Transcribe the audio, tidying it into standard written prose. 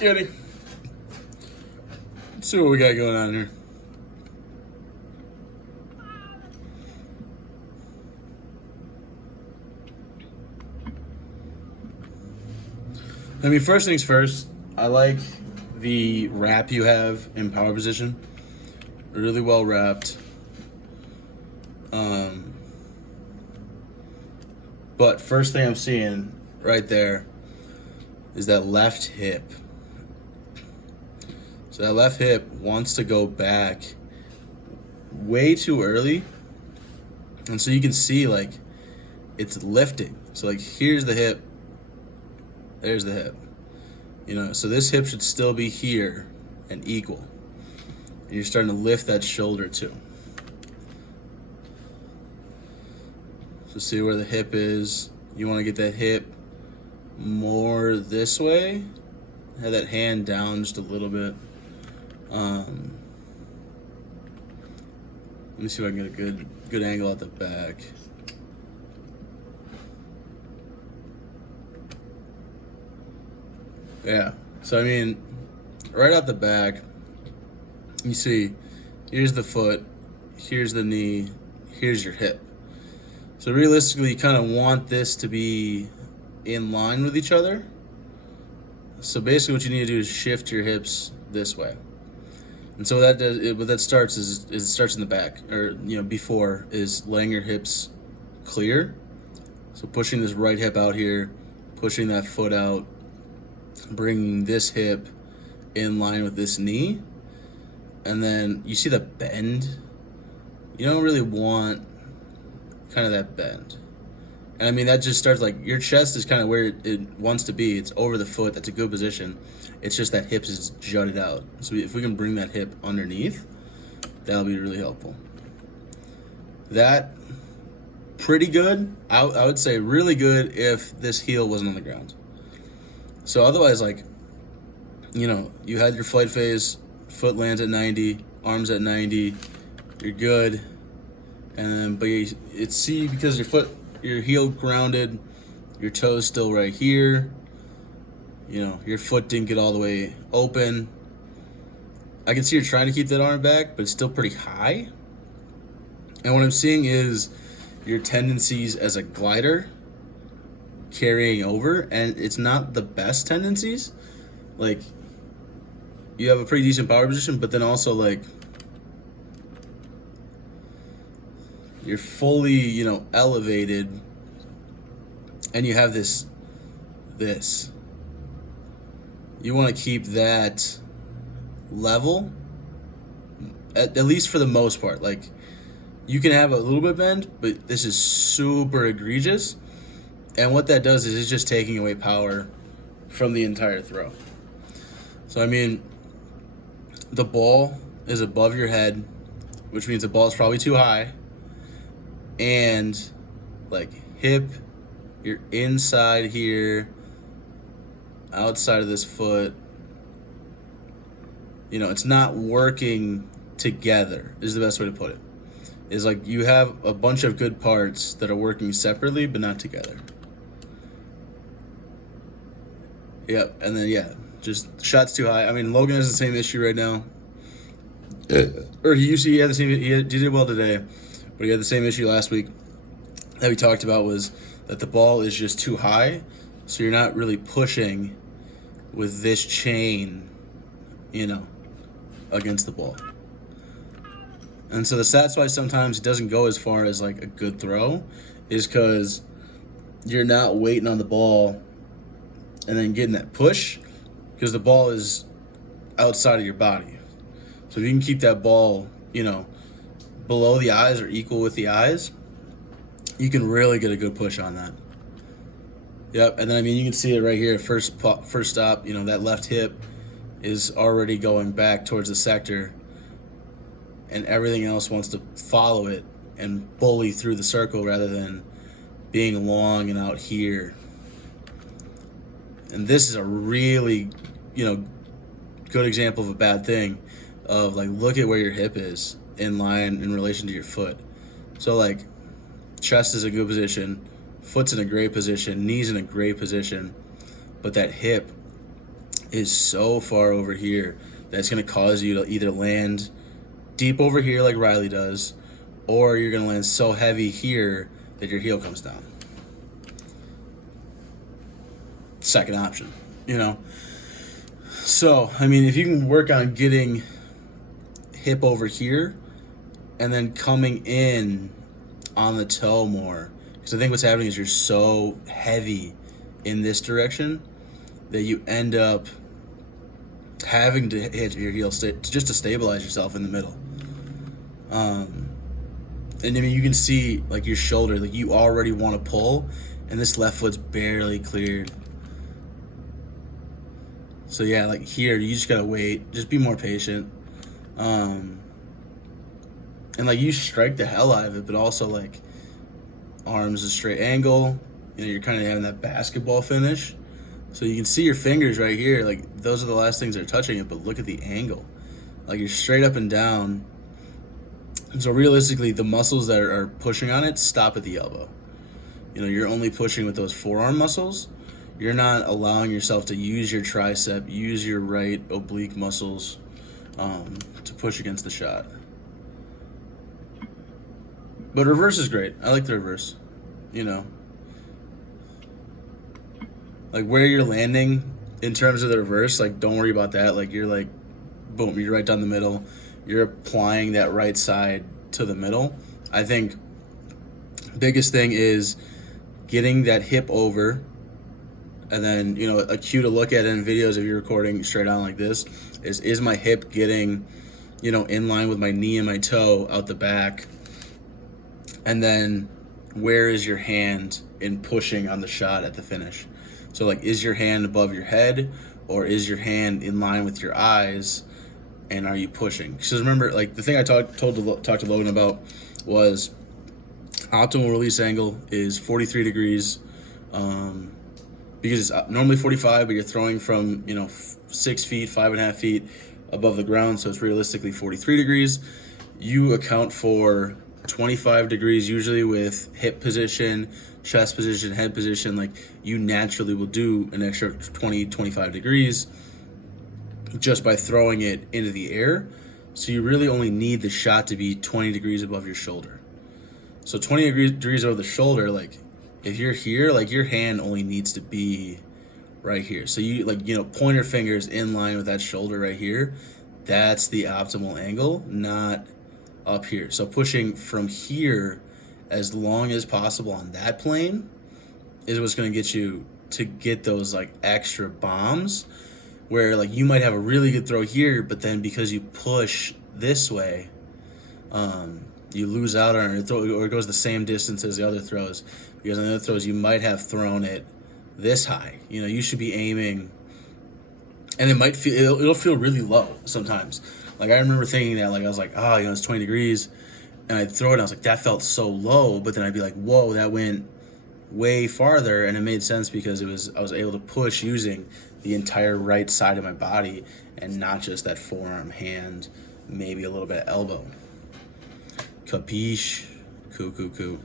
Kenny. Let's see what we got going on here. I mean, first things first, I like the wrap you have in power position. Really well wrapped. But first thing I'm seeing right there is that left hip. So that left hip wants to go back way too early. And so you can see, like, it's lifting. So, like, here's the hip. There's the hip. You know, so this hip should still be here and equal. And you're starting to lift that shoulder too. So see where the hip is. You want to get that hip more this way. Have that hand down just a little bit. Let me see if I can get a good angle at the back. Yeah, so I mean, right out the back, you see, here's the foot, here's the knee, here's your hip. So realistically, you kind of want this to be in line with each other. So basically what you need to do is shift your hips this way. And so what that starts is it starts in the back, or, you know, before is letting your hips clear. So pushing this right hip out here, pushing that foot out, bringing this hip in line with this knee. And then you see the bend. You don't really want kind of that bend. And I mean, that just starts, like, your chest is kind of where it wants to be. It's over the foot. That's a good position. It's just that hips is jutted out. So if we can bring that hip underneath, that'll be really helpful. That, pretty good. I would say really good if this heel wasn't on the ground. So otherwise, like, you know, you had your flight phase, foot lands at 90, arms at 90, you're good. And but it's see, because your heel grounded, your toes still right here. You know, your foot didn't get all the way open. I can see you're trying to keep that arm back, but it's still pretty high. And what I'm seeing is your tendencies as a glider carrying over, and it's not the best tendencies. Like, you have a pretty decent power position, but then also, like, you're fully, you know, elevated, and you have this. You want to keep that level, at least for the most part. Like, you can have a little bit bend, but this is super egregious. And what that does is it's just taking away power from the entire throw. So, I mean, the ball is above your head, which means the ball is probably too high. And, like, hip, you're inside here, outside of this foot. You know, it's not working together, is the best way to put it. Is like you have a bunch of good parts that are working separately, but not together. Yep, and then, yeah, just shots too high. I mean, Logan has the same issue right now. Or he had the same, he did well today, but he had the same issue last week that we talked about, was that the ball is just too high, so you're not really pushing with this chain, you know, against the ball. And so that's why sometimes it doesn't go as far as, like, a good throw, is because you're not waiting on the ball and then getting that push, because the ball is outside of your body. So if you can keep that ball, you know, below the eyes or equal with the eyes, you can really get a good push on that. Yep, and then, I mean, you can see it right here, first stop, you know, that left hip is already going back towards the sector, and everything else wants to follow it and bully through the circle rather than being long and out here. And this is a really, you know, good example of a bad thing of, like, look at where your hip is in line in relation to your foot. So, like, chest is a good position, foot's in a great position, knees in a great position, but that hip is so far over here that it's going to cause you to either land deep over here like Riley does, or you're going to land so heavy here that your heel comes down. Second option, you know? So, I mean, if you can work on getting hip over here and then coming in on the toe more, because I think what's happening is you're so heavy in this direction that you end up having to hit your heel just to stabilize yourself in the middle. And I mean, you can see like your shoulder, like you already want to pull, and this left foot's barely cleared. So yeah, like here, you just gotta wait. Just be more patient. And like you strike the hell out of it, but also like arms a straight angle. You know, you're kind of having that basketball finish. So you can see your fingers right here. Like those are the last things that are touching it, but look at the angle. Like you're straight up and down. So realistically, the muscles that are pushing on it stop at the elbow. You know, you're only pushing with those forearm muscles. You're not allowing yourself to use your tricep, use your right oblique muscles to push against the shot. But reverse is great. I like the reverse. You know, like where you're landing in terms of the reverse, like don't worry about that. Like you're like, boom, you're right down the middle. You're applying that right side to the middle. I think biggest thing is getting that hip over, and then, you know, a cue to look at in videos if you're recording straight on like this is my hip getting, you know, in line with my knee and my toe out the back, and then where is your hand in pushing on the shot at the finish? So like, is your hand above your head, or is your hand in line with your eyes? And are you pushing? Because remember, like the thing I talked to Logan about was optimal release angle is 43 degrees, because it's normally 45, but you're throwing from, you know, 6 feet, 5.5 feet above the ground, so it's realistically 43 degrees. You account for 25 degrees usually with hip position, chest position, head position. Like you naturally will do an extra 20, 25 degrees just by throwing it into the air. So you really only need the shot to be 20 degrees above your shoulder. So 20 degrees over the shoulder, like if you're here, like your hand only needs to be right here. So you like, you know, pointer fingers in line with that shoulder right here. That's the optimal angle, not up here. So pushing from here as long as possible on that plane is what's going to get you to get those like extra bombs, where like you might have a really good throw here, but then because you push this way, you lose out on it, or it goes the same distance as the other throws. Because on the other throws, you might have thrown it this high. You know, you should be aiming, and it'll feel really low sometimes. Like I remember thinking that, like I was like, oh, you know, it's 20 degrees, and I'd throw it, and I was like, that felt so low. But then I'd be like, whoa, that went way farther, and it made sense because I was able to push using the entire right side of my body and not just that forearm, hand, maybe a little bit of elbow. Capiche? Cool.